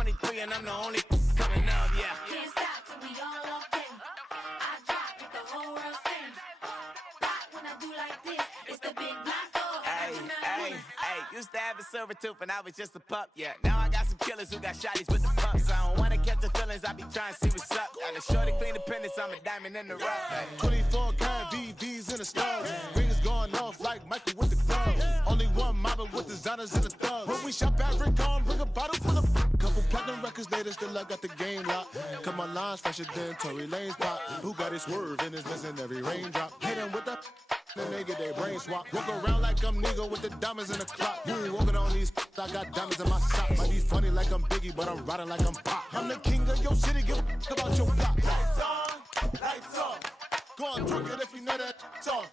23 and I'm the only coming up, yeah. Can't stop till we all locked in. I drop with the whole world sing. Pop when I do like this, it's the big block door. Hey, used to have a silver tooth and I was just a pup, yeah. Now I got some killers who got shotties with the pumps. I don't wanna catch the feelings, I be trying to see what's up. Got a shorty clean the pendants, I'm a diamond in the rough. Hey. 24 karat VVs in the stars. Rings going off like Michael with the club. Only one mobbing with designers in the thugs. When we shop at Rick on, bring a bottle full of couple platinum records later, still I got the game locked. Come on, lines fresher than Tory Lane's pop. Who got his swerve and is missing every raindrop. Hit him with the then they get their brain swap. Walk around like I'm Negro with the diamonds in the clock. You ain't walking on these, I got diamonds in my socks. Might be funny like I'm Biggie, but I'm riding like I'm Pop. I'm the king of your city, give a about your block. Lights on, lights off. Go on, twerk it if you know that's off.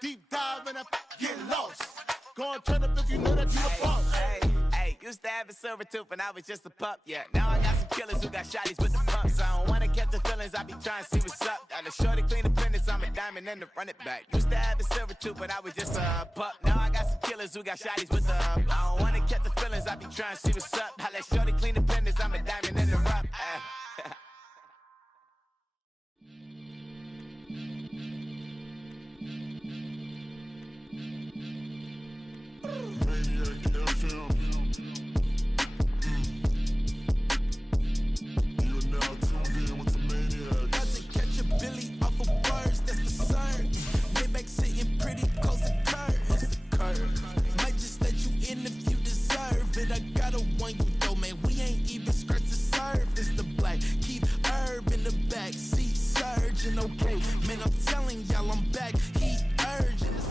Deep dive and get lost. Go on, turn up if you know that you the boss. Hey, used to have a silver tooth and I was just a pup, yeah. Now I got some killers who got shotties with the pumps. I don't wanna catch the feelings, I be trying to see what's up. Got a shorty clean the pendants, I'm a diamond and to run it back. Used to have a silver tooth but I was just a pup. Now I got some killers who got shotties with the I don't wanna catch the feelings, I be trying to see what's up. I let shorty clean the pendants, I'm a diamond in the rough.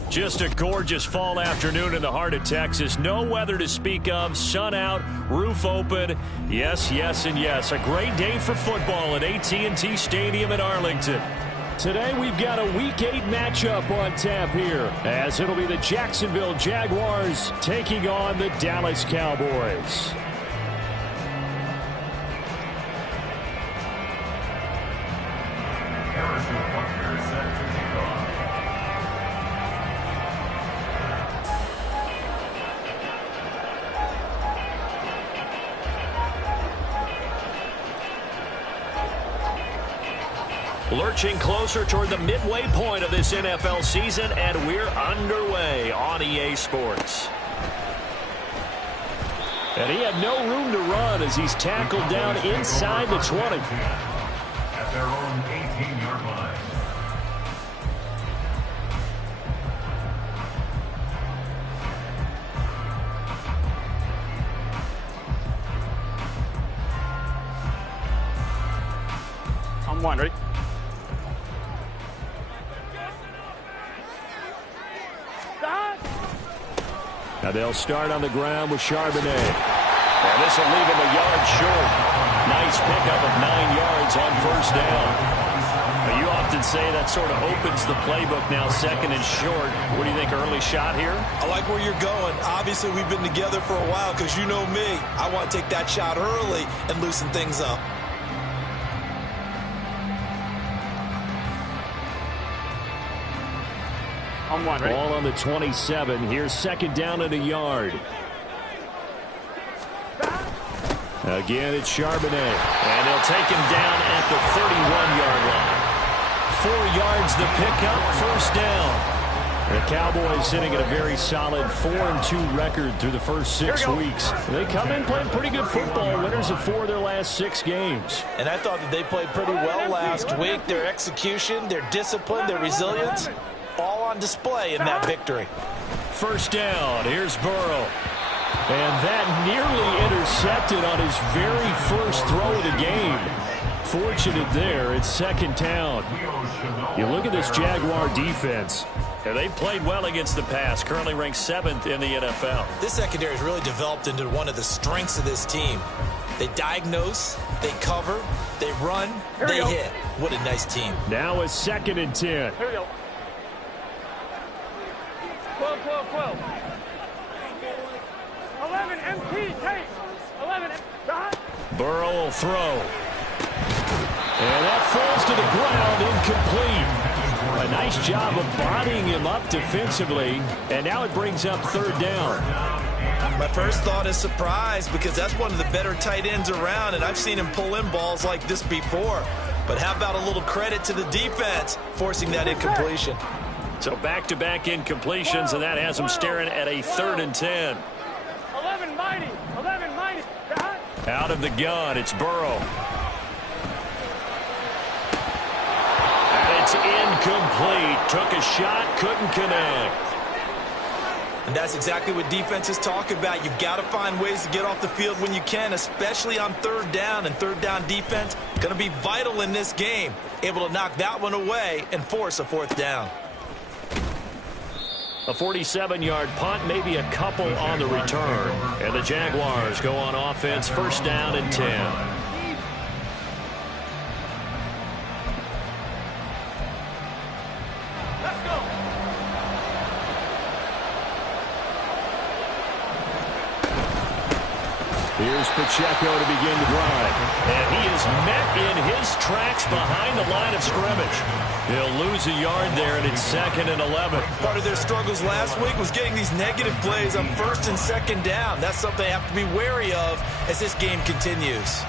Just a gorgeous fall afternoon in the heart of Texas. No weather to speak of. Sun out, roof open. Yes, yes, and yes. A great day for football at AT&T Stadium in Arlington. Today we've got a Week 8 matchup on tap here, as it'll be the Jacksonville Jaguars taking on the Dallas Cowboys. Lurching closer toward the midway point of this NFL season, and we're underway on EA Sports. And he had no room to run as he's tackled down inside the 20. At their own 18-yard line. On one, ready? Now they'll start on the ground with Charbonnet. And this will leave him a yard short. Nice pickup of 9 yards on first down. Now you often say that sort of opens the playbook now, second and short. What do you think, early shot here? I like where you're going. Obviously, we've been together for a while because you know me. I want to take that shot early and loosen things up. On one, ready? Ball on the 27. Here's second down and a yard. Again, it's Charbonnet. And they'll take him down at the 31-yard line. 4 yards the pickup, first down. The Cowboys sitting at a very solid 4-2 record through the first 6 weeks. They come in playing pretty good football, winners of 4 of their last 6 games. And I thought that they played pretty well last week. Their execution, their discipline, their resilience, all on display in that victory. First down, here's Burrow. And that nearly intercepted on his very first throw of the game. Fortunate there, it's second down. You look at this Jaguar defense. And they played well against the pass, currently ranked 7th in the NFL. This secondary has really developed into one of the strengths of this team. They diagnose, they cover, they run, they hit. What a nice team. Now a 2nd and 10. Here we go. 12, 12, 12. 11, MT, take. 11, dot. Burrow will throw. And that falls to the ground, incomplete. A nice job of bodying him up defensively. And now it brings up third down. My first thought is surprise because that's one of the better tight ends around, and I've seen him pull in balls like this before. But how about a little credit to the defense forcing that incompletion? So back-to-back incompletions, and that has him staring at a 3rd and 10. 11 mighty. Out of the gun, it's Burrow. And it's incomplete. Took a shot, couldn't connect. And that's exactly what defenses talk about. You've got to find ways to get off the field when you can, especially on 3rd down. And 3rd down defense going to be vital in this game. Able to knock that one away and force a 4th down. A 47-yard punt, maybe a couple on the return. And the Jaguars go on offense, 1st down and 10. Here's Pacheco to begin the drive. And he is met in his tracks behind the line of scrimmage. He'll lose a yard there, and it's 2nd and 11. Part of their struggles last week was getting these negative plays on 1st and 2nd down. That's something they have to be wary of as this game continues.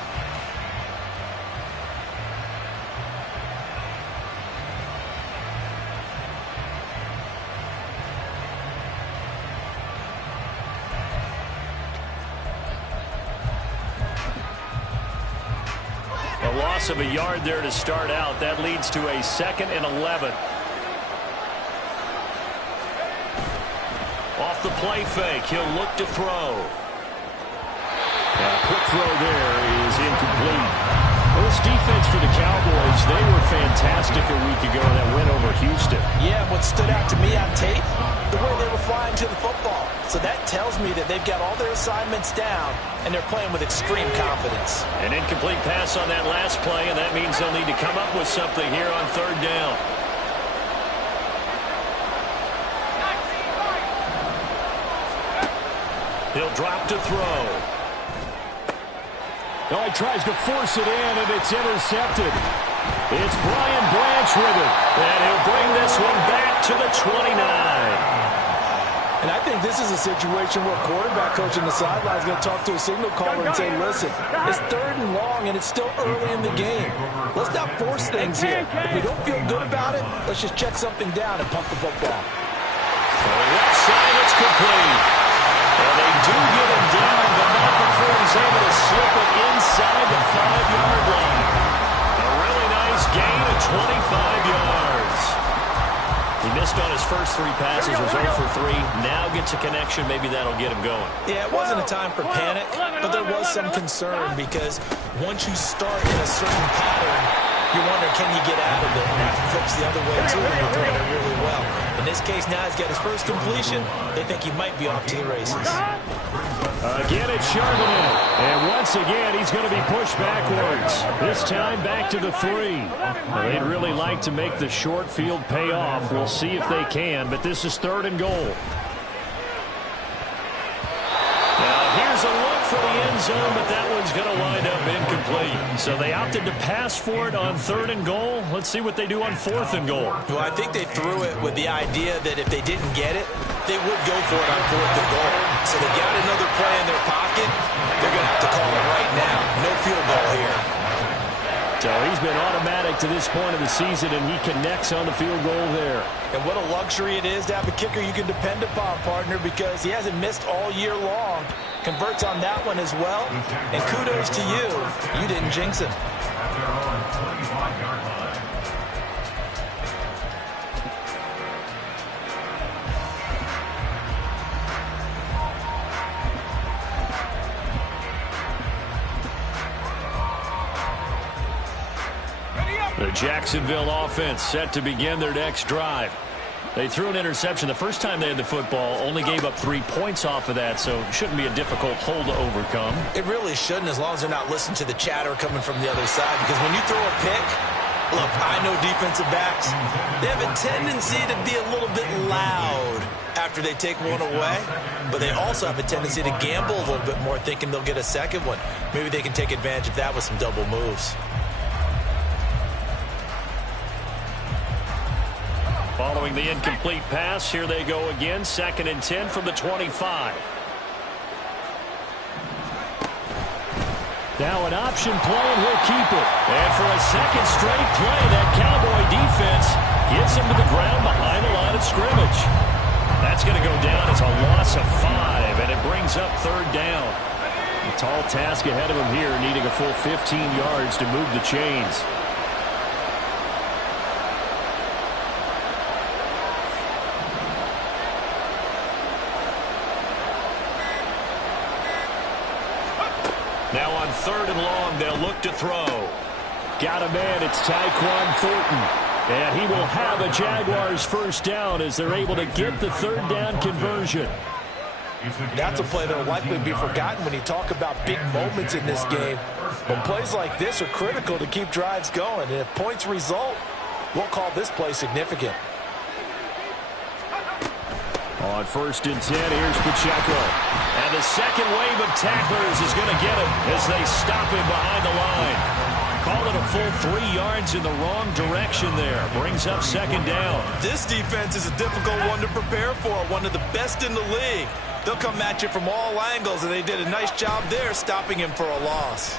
A loss of a yard there to start out. That leads to a 2nd and 11. Off the play fake. He'll look to throw. Quick throw there is incomplete. Well, this defense for the Cowboys, they were fantastic a week ago in that win over Houston. Yeah, what stood out to me on tape, the way they were flying to the football. So that tells me that they've got all their assignments down, and they're playing with extreme confidence. An incomplete pass on that last play, and that means they'll need to come up with something here on 3rd down. He'll drop to throw. Oh, he tries to force it in, and it's intercepted. It's Brian Branch with it, and he'll bring this one back to the 29. And I think this is a situation where a quarterback coach on the sideline is going to talk to a signal caller and say, listen, it's 3rd and long, and it's still early in the game. Let's not force things here. If we don't feel good about it, let's just check something down and pump the football. On the left side, it's complete. And they do get him down, but not before he's able to slip it inside the 5-yard line. A really nice gain of 25 yards. He missed on his first 3 passes, was 0 for 3. Now gets a connection. Maybe that'll get him going. Yeah, it wasn't a time for panic, but there was some concern because once you start in a certain pattern, you're wondering, can you get out of it? And that flips the other way, too, when you're doing it really well. In this case, now he's got his first completion. They think he might be off to the races. Again, it's Charbonnet. And once again, he's going to be pushed backwards. This time back to the 3. Well, they'd really like to make the short field pay off. We'll see if they can, but this is 3rd and goal. Now, here's a look for the end zone, but that one's going to wind up incomplete. So they opted to pass for it on 3rd and goal. Let's see what they do on 4th and goal. Well, I think they threw it with the idea that if they didn't get it, they would go for it on 4th and goal. So they got another play in their pocket. They're going to have to call it right now. No field goal here. So he's been automatic to this point of the season, and he connects on the field goal there. And what a luxury it is to have a kicker you can depend upon, partner, because he hasn't missed all year long. Converts on that one as well. And kudos to you. You didn't jinx him. At their own 25-yard line. The Jacksonville offense set to begin their next drive. They threw an interception the first time they had the football, only gave up 3 points off of that, so it shouldn't be a difficult hole to overcome. It really shouldn't, as long as they're not listening to the chatter coming from the other side, because when you throw a pick, look, I know defensive backs, they have a tendency to be a little bit loud after they take one away, but they also have a tendency to gamble a little bit more, thinking they'll get a second one. Maybe they can take advantage of that with some double moves. Following the incomplete pass, here they go again, 2nd and 10 from the 25. Now an option play, and he'll keep it. And for a second straight play, that Cowboy defense gets him to the ground behind the line of scrimmage. That's going to go down as a loss of 5, and it brings up third down. A tall task ahead of him here, needing a full 15 yards to move the chains. Now on third and long, they'll look to throw. Got a man, it's Tyquan Thornton. And he will have a Jaguars first down as they're able to get the third down conversion. That's a play that will likely be forgotten when you talk about big moments in this game. But plays like this are critical to keep drives going. And if points result, we'll call this play significant. On first and 10, here's Pacheco. And the second wave of tacklers is going to get him as they stop him behind the line. Call it a full 3 yards in the wrong direction there. Brings up second down. This defense is a difficult one to prepare for. One of the best in the league. They'll come at you from all angles, and they did a nice job there stopping him for a loss.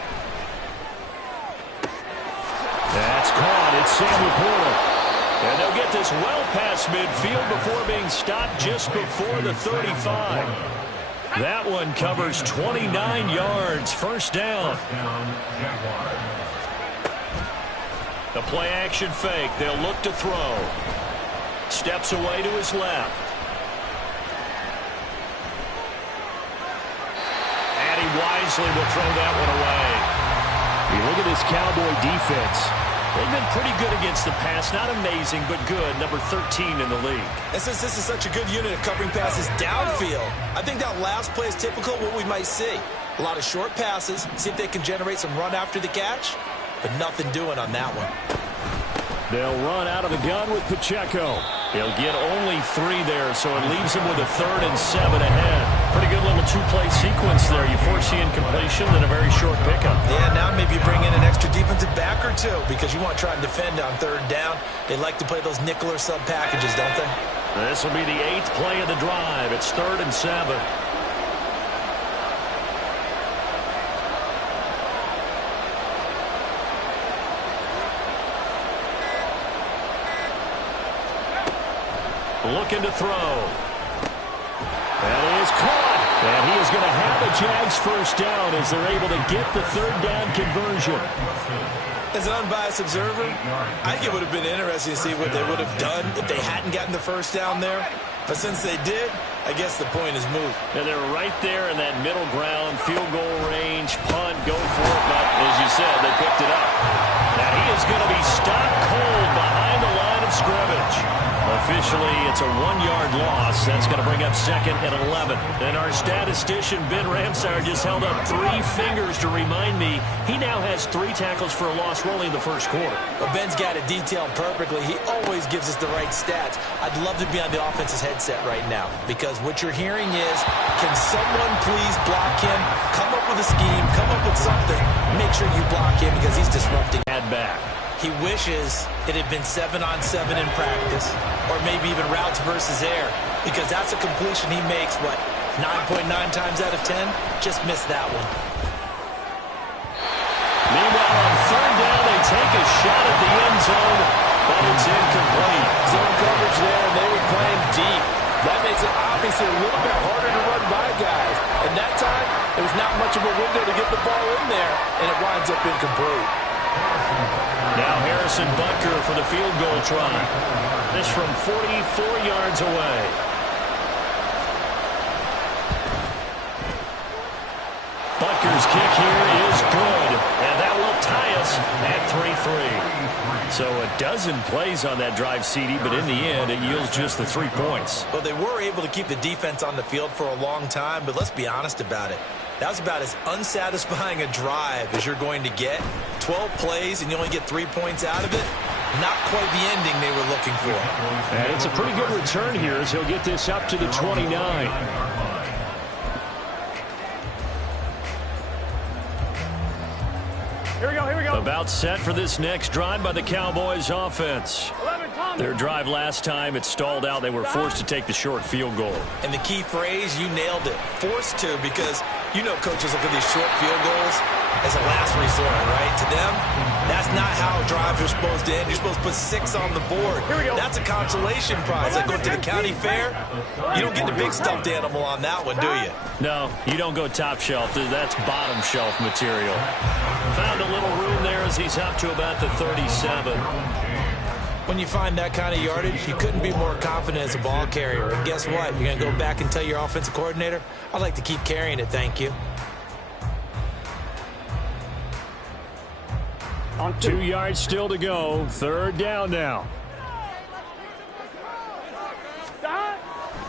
That's caught. It's Sam Laporta. And they'll get this well past midfield before being stopped just before the 35. That one covers 29 yards. First down. The play action fake. They'll look to throw. Steps away to his left. And he wisely will throw that one away. You look at this Cowboy defense. They've been pretty good against the pass. Not amazing, but good. Number 13 in the league. And since this is such a good unit of covering passes downfield, I think that last play is typical of what we might see. A lot of short passes. See if they can generate some run after the catch. But nothing doing on that one. They'll run out of the gun with Pacheco. He'll get only 3 there, so it leaves him with a 3rd and 7 ahead. Pretty good little 2-play sequence there. You force the incompletion, then a very short pickup. Yeah, now maybe you bring in an extra defensive back or two because you want to try and defend on third down. They like to play those nickel or sub packages, don't they? This will be the 8th play of the drive. It's 3rd and 7. Looking to throw. That is caught. And he is going to have the Jags first down as they're able to get the third down conversion. As an unbiased observer, I think it would have been interesting to see what they would have done if they hadn't gotten the first down there. But since they did, I guess the point is moot. And they're right there in that middle ground, field goal range, punt, go for it. But as you said, they picked it up. Now he is going to be stopped cold behind the line of scrimmage. Officially, it's a 1-yard loss. That's going to bring up 2nd and 11. And our statistician, Ben Ramsauer, just held up 3 fingers to remind me he now has 3 tackles for a loss rolling in the first quarter. Well, Ben's got it detailed perfectly. He always gives us the right stats. I'd love to be on the offense's headset right now because what you're hearing is, can someone please block him? Come up with a scheme. Come up with something. Make sure you block him because he's disrupting. Add back. He wishes it had been 7-on-7 in practice, or maybe even routes versus air, because that's a completion he makes, 9.9 times out of 10? Just missed that one. Meanwhile, on third down, they take a shot at the end zone, but it's incomplete. Zone coverage there, and they were playing deep. That makes it obviously a little bit harder to run by guys. And that time, there was not much of a window to get the ball in there, and it winds up incomplete. Now Harrison Butker for the field goal try. This from 44 yards away. Butker's kick here is good, and that will tie us at 3-3. So a dozen plays on that drive, CD, but in the end, it yields just the 3 points. Well, they were able to keep the defense on the field for a long time, but let's be honest about it. That was about as unsatisfying a drive as you're going to get. 12 plays, and you only get 3 points out of it. Not quite the ending they were looking for. And it's a pretty good return here as he'll get this up to the 29. Here we go, here we go. About set for this next drive by the Cowboys offense. Their drive last time, it stalled out. They were forced to take the short field goal. And the key phrase, you nailed it. Forced to, because You know coaches look at these short field goals as a last resort, right? To them, that's not how drives are supposed to end. You're supposed to put 6 on the board. That's a consolation prize. Like going to the county fair, you don't get the big stuffed animal on that one, do you? No, you don't go top shelf. That's bottom shelf material. Found a little room there as he's up to about the 37. When you find that kind of yardage, you couldn't be more confident as a ball carrier. And guess what? You're going to go back and tell your offensive coordinator, I'd like to keep carrying it, thank you. 2 yards still to go. 3rd down now.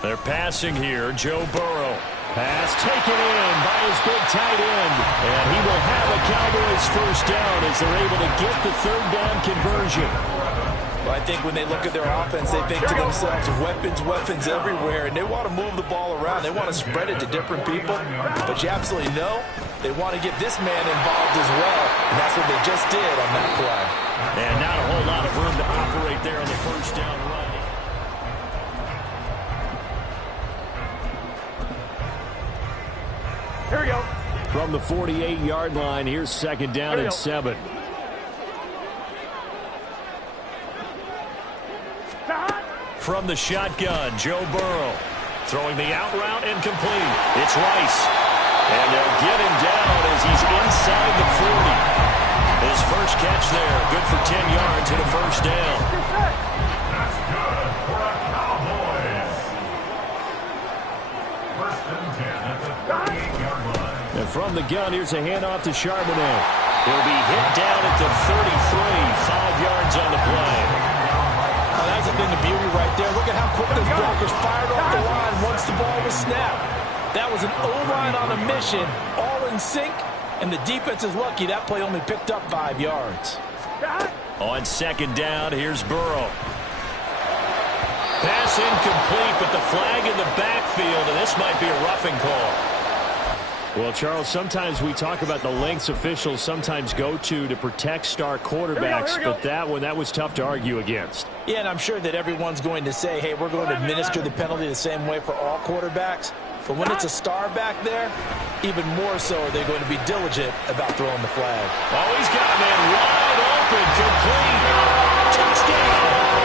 They're passing here. Joe Burrow. Pass taken in by his big tight end. And he will have a Cowboys first down as they're able to get the 3rd down conversion. Well, I think when they look at their offense, they think to themselves, weapons everywhere, and they want to move the ball around. They want to spread it to different people, but you absolutely know they want to get this man involved as well, and that's what they just did on that play. And not a whole lot of room to operate there on the first down run. Here we go. From the 48-yard line, here's 2nd down and 7. From the shotgun, Joe Burrow throwing the out route and complete. It's Rice. And they'll get him down as he's inside the 40. His first catch there, good for 10 yards and a first down. That's good for a Cowboys. 1st and 10 at the 38-yard line. And from the gun, here's a handoff to Charbonnet. He'll be hit down at the 33, 5 yards on the play. Oh, that's a thing of beauty right there. Look at how quick those blockers fired off the line once the ball was snapped. That was an O-line on a mission, all in sync, and the defense is lucky that play only picked up 5 yards. On 2nd down, here's Burrow. Pass incomplete, but the flag in the backfield, and this might be a roughing call. Well, Charles, sometimes we talk about the lengths officials sometimes go to protect star quarterbacks, but that one, that was tough to argue against. Yeah, and I'm sure that everyone's going to say, hey, we're going to administer the penalty the same way for all quarterbacks. But when it's a star back there, even more so are they going to be diligent about throwing the flag. Oh, he's got a man wide open, complete. Touchdown!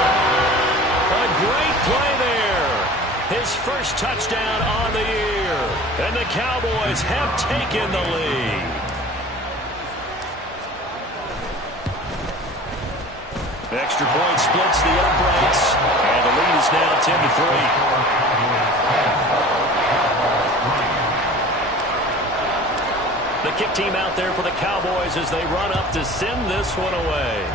A great play there. His first touchdown on the year. And the Cowboys have taken the lead. Extra point splits the uprights. And the lead is now 10-3. The kick team out there for the Cowboys as they run up to send this one away.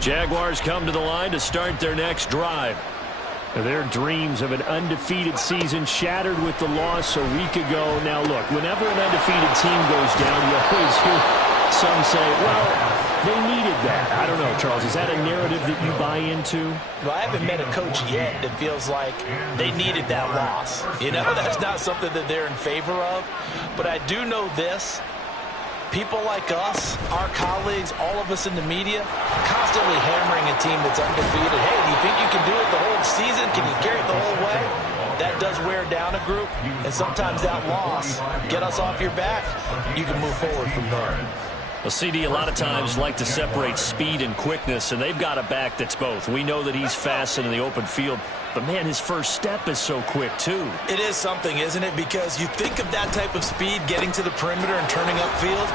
Jaguars come to the line to start their next drive. Their dreams of an undefeated season shattered with the loss a week ago. Now, look, whenever an undefeated team goes down, you always hear some say, well, they needed that. I don't know, Charles. Is that a narrative that you buy into? Well, I haven't met a coach yet that feels like they needed that loss. You know, that's not something that they're in favor of. But I do know this. People like us, our colleagues, all of us in the media, constantly hammering a team that's undefeated. Hey, do you think you can do it the whole season? Can you carry it the whole way? That does wear down a group, and sometimes that loss, get us off your back, you can move forward from there. Well, CD, a lot of times like to separate speed and quickness, and they've got a back that's both. We know that he's fast in the open field, but, man, his first step is so quick, too. It is something, isn't it? Because you think of that type of speed getting to the perimeter and turning upfield,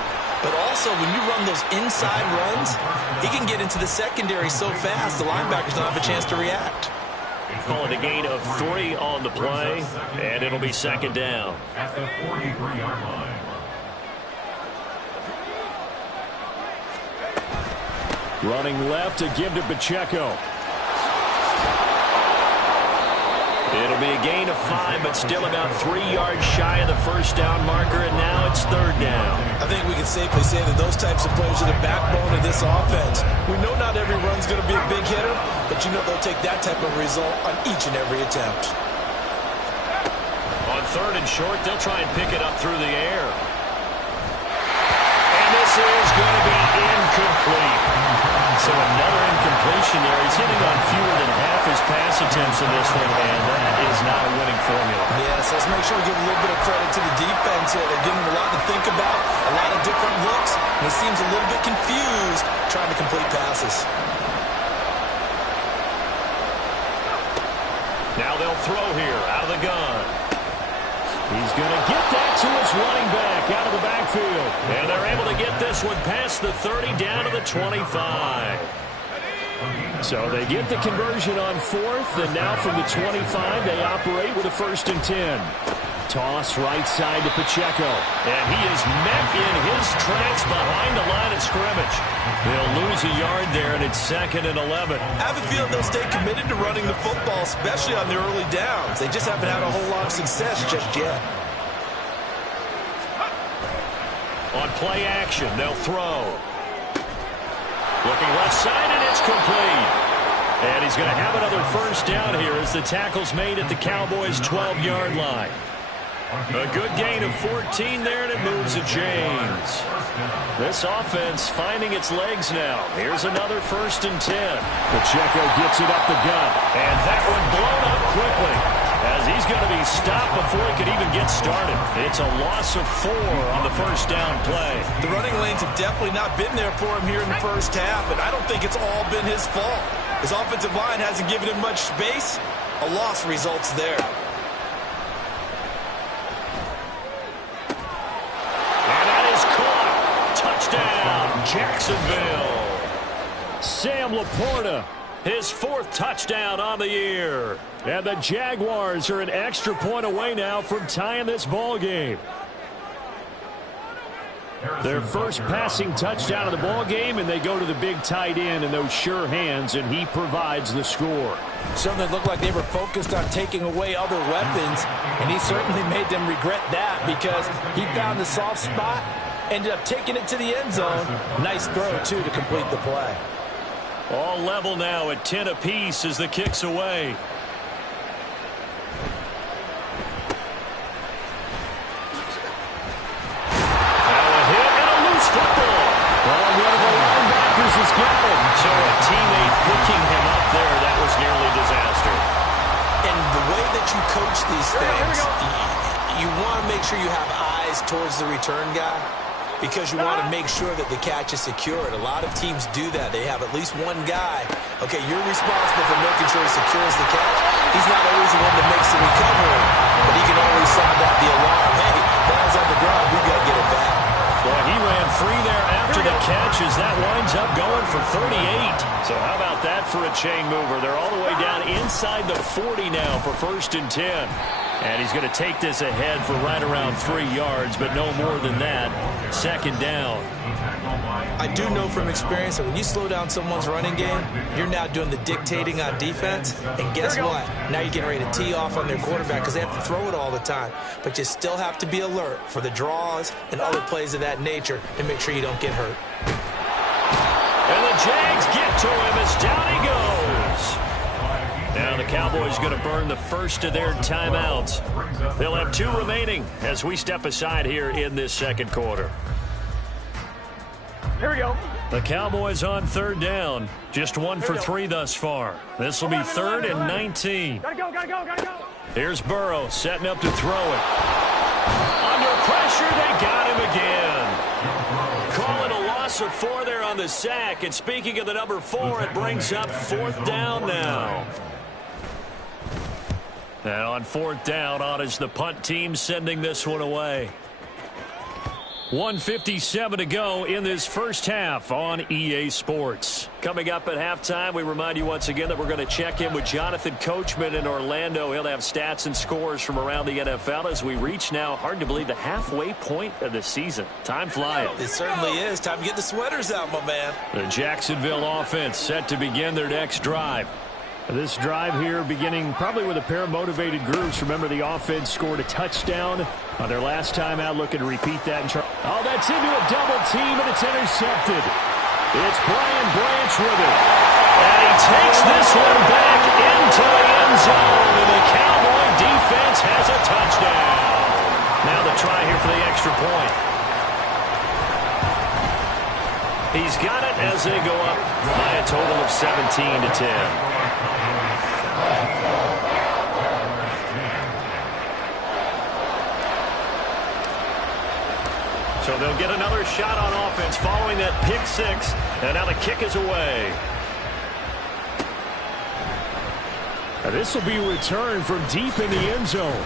but also when you run those inside runs, he can get into the secondary so fast the linebackers don't have a chance to react. Call it a gain of 3 on the play, and it'll be 2nd down. At the 43-yard line. Running left to give to Pacheco. It'll be a gain of 5, but still about 3 yards shy of the first down marker, and now it's third down. I think we can safely say that those types of players are the backbone of this offense. We know not every run's going to be a big hitter, but you know they'll take that type of result on each and every attempt. On third and short, they'll try and pick it up through the air. And this is going to be incomplete. So another incompletion there. He's hitting on fewer than half his pass attempts in this one, and that is not a winning formula. Yes, let's make sure we give a little bit of credit to the defense here. They're giving him a lot to think about, a lot of different looks, and he seems a little bit confused trying to complete passes. Now they'll throw here out of the gun. He's going to get that to his running back out of the backfield. And they're able to get this one past the 30 down to the 25. So they get the conversion on fourth, and now from the 25, they operate with a 1st and 10. Toss right side to Pacheco. And he is met in his tracks behind the line of scrimmage. They'll lose a yard there, and it's 2nd and 11. I have a feeling they'll stay committed to running the football, especially on the early downs. They just haven't had a whole lot of success just yet. On play action, they'll throw. Looking left side, and it's complete. And he's going to have another 1st down here as the tackle's made at the Cowboys' 12-yard line. A good gain of 14 there, and it moves the chains. This offense finding its legs now. Here's another 1st and 10. Pacheco gets it up the gut, and that one blown up quickly as he's going to be stopped before he could even get started. It's a loss of 4 on the 1st down play. The running lanes have definitely not been there for him here in the first half, and I don't think it's all been his fault. His offensive line hasn't given him much space. A loss results there. Touchdown, Jacksonville. Sam Laporta, his 4th touchdown on the year. And the Jaguars are an extra point away now from tying this ball game. Their first passing touchdown of the ball game, and they go to the big tight end in those sure hands, and he provides the score. Something that looked like they were focused on taking away other weapons, and he certainly made them regret that because he found the soft spot, ended up taking it to the end zone. Nice throw, too, to complete the play. All level now at 10 apiece as the kick's away. Has got him. So a teammate picking him up there, that was nearly disaster. And the way that you coach these things, you want to make sure you have eyes towards the return guy because you want to make sure that the catch is secured. A lot of teams do that. They have at least one guy. Okay, you're responsible for making sure he secures the catch. He's not always the one that makes the recovery, but he can always sound out the alarm. Hey, ball's on the ground. We've got to get it back. Well, he ran free there after the catch as that winds up going for 38. So how about that for a chain mover? They're all the way down inside the 40 now for 1st and 10. And he's going to take this ahead for right around 3 yards, but no more than that. 2nd down. I do know from experience that when you slow down someone's running game, you're now doing the dictating on defense. And guess what? Now you're getting ready to tee off on their quarterback because they have to throw it all the time. But you still have to be alert for the draws and other plays of that nature to make sure you don't get hurt. And the Jags get to him as down he goes. Now the Cowboys going to burn the first of their timeouts. They'll have 2 remaining as we step aside here in this 2nd quarter. Here we go. The Cowboys on 3rd down. Just 1 for 3 thus far. This will be 3rd and 19. Gotta go. Here's Burrow setting up to throw it. Under pressure, they got him again. Calling a loss of 4 there on the sack. And speaking of the number 4, it brings up 4th down now. And on 4th down, on is the punt team sending this one away. 1:57 to go in this first half on EA Sports. Coming up at halftime, we remind you once again that we're going to check in with Jonathan Coachman in Orlando. He'll have stats and scores from around the NFL as we reach now, hard to believe, the halfway point of the season. Time flying. It certainly is. Time to get the sweaters out, my man. The Jacksonville offense set to begin their next drive. This drive here beginning probably with a pair of motivated groups. Remember, the offense scored a touchdown on their last time out. Looking to repeat that. Oh, that's into a double team, and it's intercepted. It's Brian Branch with it. And he takes this one back into the end zone, and the Cowboy defense has a touchdown. Now the try here for the extra point. He's got it as they go up by a total of 17-10. So they'll get another shot on offense following that pick six, and now the kick is away. Now this will be returned from deep in the end zone.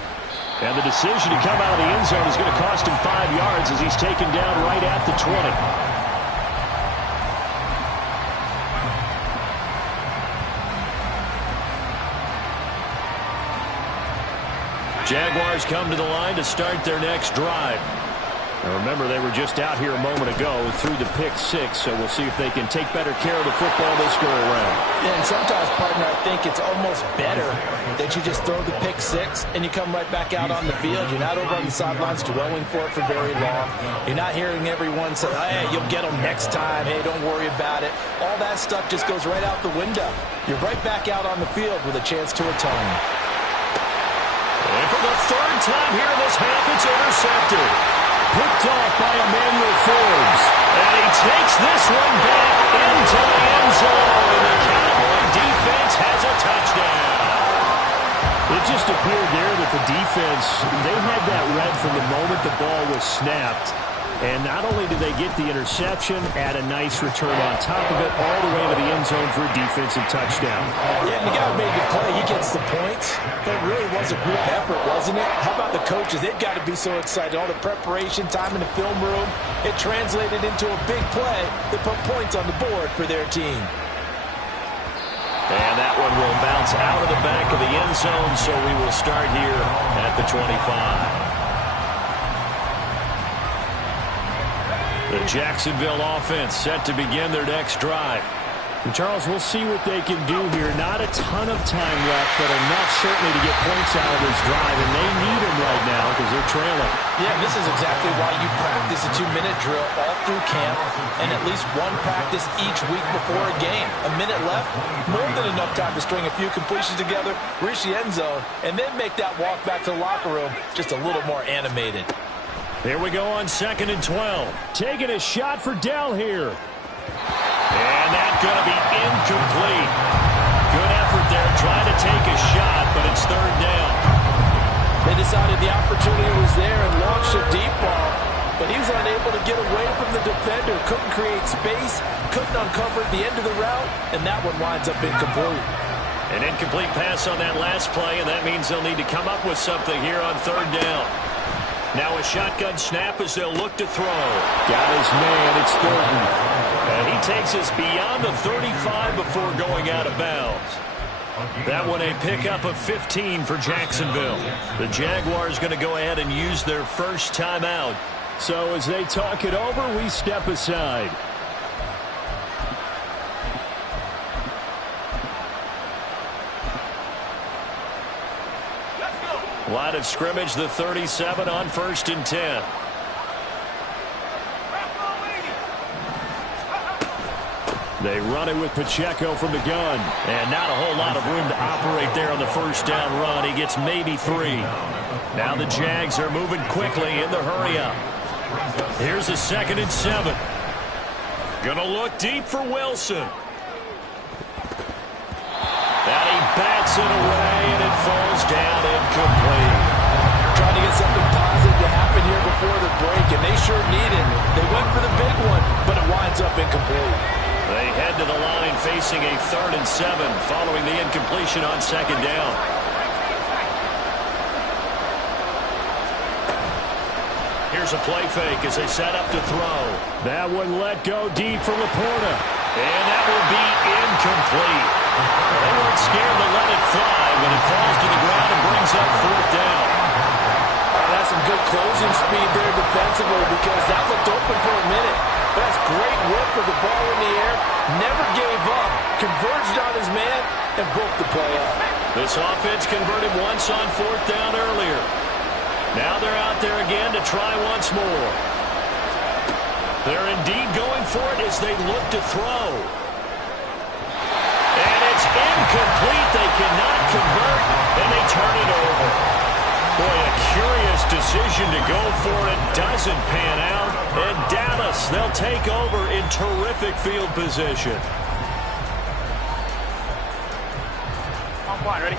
And the decision to come out of the end zone is going to cost him 5 yards as he's taken down right at the 20. Jaguars come to the line to start their next drive. Now remember, they were just out here a moment ago through the pick six, so we'll see if they can take better care of the football this go around. Yeah, and sometimes, partner, I think it's almost better that you just throw the pick six and you come right back out on the field. You're not over on the sidelines dwelling for it for very long. You're not hearing everyone say, hey, you'll get them next time. Hey, don't worry about it. All that stuff just goes right out the window. You're right back out on the field with a chance to atone. And for the third time here in this half, it's intercepted. Picked off by Emmanuel Forbes. And he takes this one back into the end zone. And the Cowboy defense has a touchdown. It just appeared there that the defense, they had that read from the moment the ball was snapped. And not only did they get the interception, add a nice return on top of it, all the way to the end zone for a defensive touchdown. Yeah, and the guy who made the play, he gets the points. But it really was a group effort, wasn't it? How about the coaches? They've got to be so excited. All the preparation time in the film room, it translated into a big play that put points on the board for their team. And that one will bounce out of the back of the end zone, so we will start here at the 25. The Jacksonville offense set to begin their next drive. And Charles, we'll see what they can do here. Not a ton of time left, but enough certainly to get points out of this drive, and they need them right now because they're trailing. Yeah, this is exactly why you practice a 2-minute drill all through camp and at least one practice each week before a game. A minute left, more than enough time to string a few completions together, reach the end zone, and then make that walk back to the locker room just a little more animated. Here we go on 2nd and 12. Taking a shot for Dell here. And that's going to be incomplete. Good effort there trying to take a shot, but it's 3rd down. They decided the opportunity was there and launched a deep ball, but he was unable to get away from the defender. Couldn't create space, couldn't uncover the end of the route, and that one winds up incomplete. An incomplete pass on that last play, and that means they'll need to come up with something here on 3rd down. Now a shotgun snap as they'll look to throw. Got his man, it's Thornton. And he takes us beyond the 35 before going out of bounds. That one a pickup of 15 for Jacksonville. The Jaguars going to go ahead and use their first timeout. So as they talk it over, we step aside. Line of scrimmage, the 37 on 1st and 10. They run it with Pacheco from the gun. And not a whole lot of room to operate there on the 1st down run. He gets maybe 3. Now the Jags are moving quickly in the hurry up. Here's a 2nd and 7. Gonna look deep for Wilson. And he bats it away, and it falls down incomplete. Trying to get something positive to happen here before the break, and they sure need it. They went for the big one, but it winds up incomplete. They head to the line facing a 3rd and 7 following the incompletion on 2nd down. Here's a play fake as they set up to throw. That one let go deep for Laporta. And that will be incomplete. They weren't scared to let it fly, but it falls to the ground and brings up 4th down. That's some good closing speed there defensively because that looked open for a minute. But that's great work with the ball in the air. Never gave up. Converged on his man and broke the play. This offense converted once on 4th down earlier. Now they're out there again to try once more. They're indeed going for it as they look to throw. And it's incomplete. They cannot convert, and they turn it over. Boy, a curious decision to go for it. Doesn't pan out. And Dallas, they'll take over in terrific field position. On point, ready?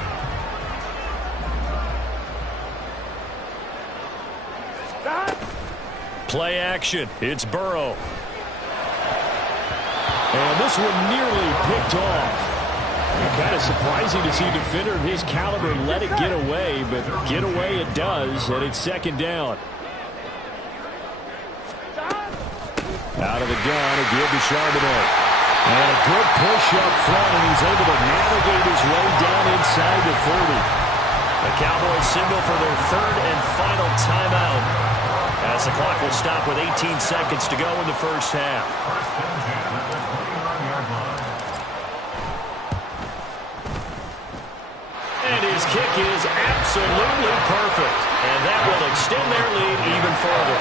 Play action. It's Burrow. And this one nearly picked off. Kind of surprising to see a defender of his caliber let it get away, but get away it does, and it's 2nd down. Out of the gun, a give to Charbonnet. And a good push up front, and he's able to navigate his way down inside the 30. The Cowboys signal for their 3rd and final timeout, as the clock will stop with 18 seconds to go in the first half. And his kick is absolutely perfect. And that will extend their lead even further.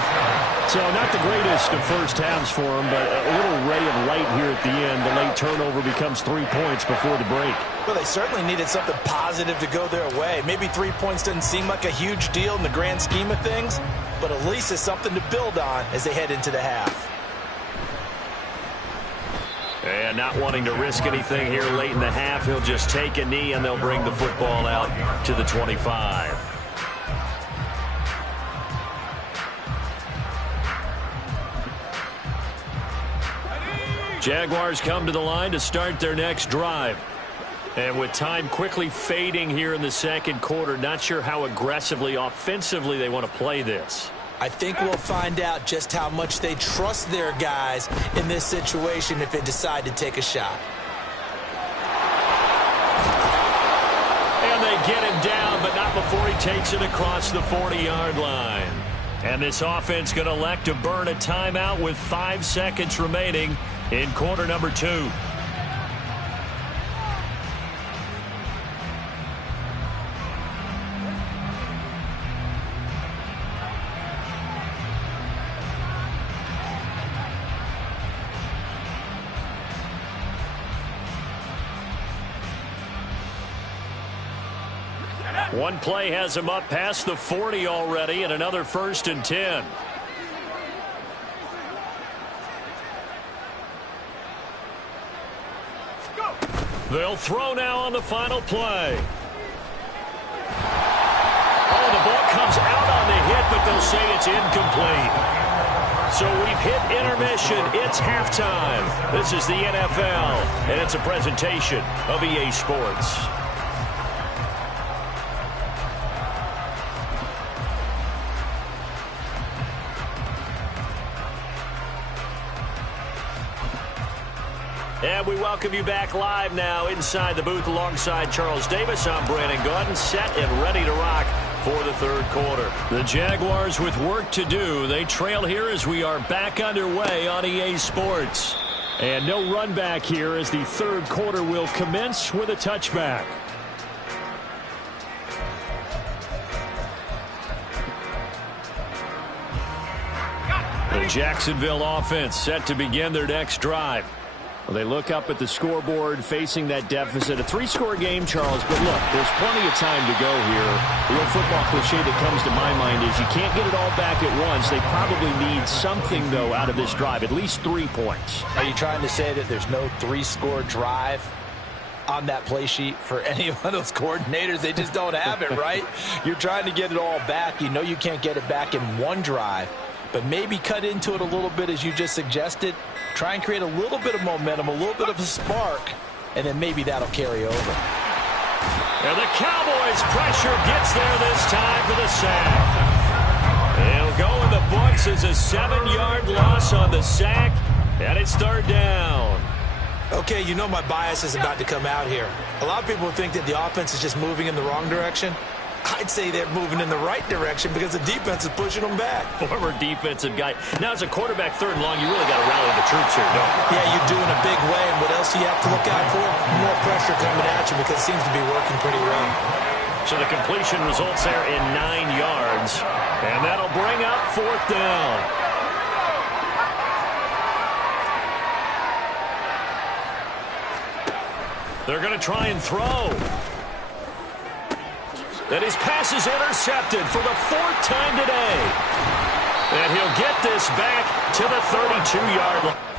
So not the greatest of first halves for him, but a little ray of light here at the end. The late turnover becomes 3 points before the break. Well, they certainly needed something positive to go their way. Maybe 3 points doesn't seem like a huge deal in the grand scheme of things, but at least it's something to build on as they head into the half. And not wanting to risk anything here late in the half, he'll just take a knee and they'll bring the football out to the 25. Jaguars come to the line to start their next drive. And with time quickly fading here in the 2nd quarter, not sure how aggressively, offensively they want to play this. I think we'll find out just how much they trust their guys in this situation if they decide to take a shot. And they get him down, but not before he takes it across the 40-yard line. And this offense going to elect to burn a timeout with 5 seconds remaining in quarter number 2. One play has him up past the 40 already, and another 1st and 10. They'll throw now on the final play. Oh, the ball comes out on the hit, but they'll say it's incomplete. So we've hit intermission. It's halftime. This is the NFL, and it's a presentation of EA Sports. And we welcome you back live now inside the booth alongside Charles Davis. I'm Brandon Gaudin, set and ready to rock for the 3rd quarter. The Jaguars with work to do. They trail here as we are back underway on EA Sports. And no run back here as the 3rd quarter will commence with a touchback. The Jacksonville offense set to begin their next drive. Well, they look up at the scoreboard facing that deficit. A 3-score game, Charles, but look, there's plenty of time to go here. The real football cliche that comes to my mind is you can't get it all back at once. They probably need something, though, out of this drive, at least 3 points. Are you trying to say that there's no 3-score drive on that play sheet for any of those coordinators? They just don't have it, right? You're trying to get it all back. You know you can't get it back in one drive, but maybe cut into it a little bit as you just suggested. Try and create a little bit of momentum, a little bit of a spark, and then maybe that'll carry over. And the Cowboys' pressure gets there this time for the sack. It'll go in the books as a 7-yard loss on the sack, and it's 3rd down. Okay, you know my bias is about to come out here. A lot of people think that the offense is just moving in the wrong direction. I'd say they're moving in the right direction because the defense is pushing them back. Former defensive guy. Now, as a quarterback, 3rd and long, you really got to rally the troops here, don't you? Yeah, you do in a big way. And what else do you have to look out for? More pressure coming at you because it seems to be working pretty well. So the completion results there in 9 yards. And that'll bring up 4th down. They're going to try and throw. And his pass is intercepted for the 4th time today. And he'll get this back to the 32-yard line.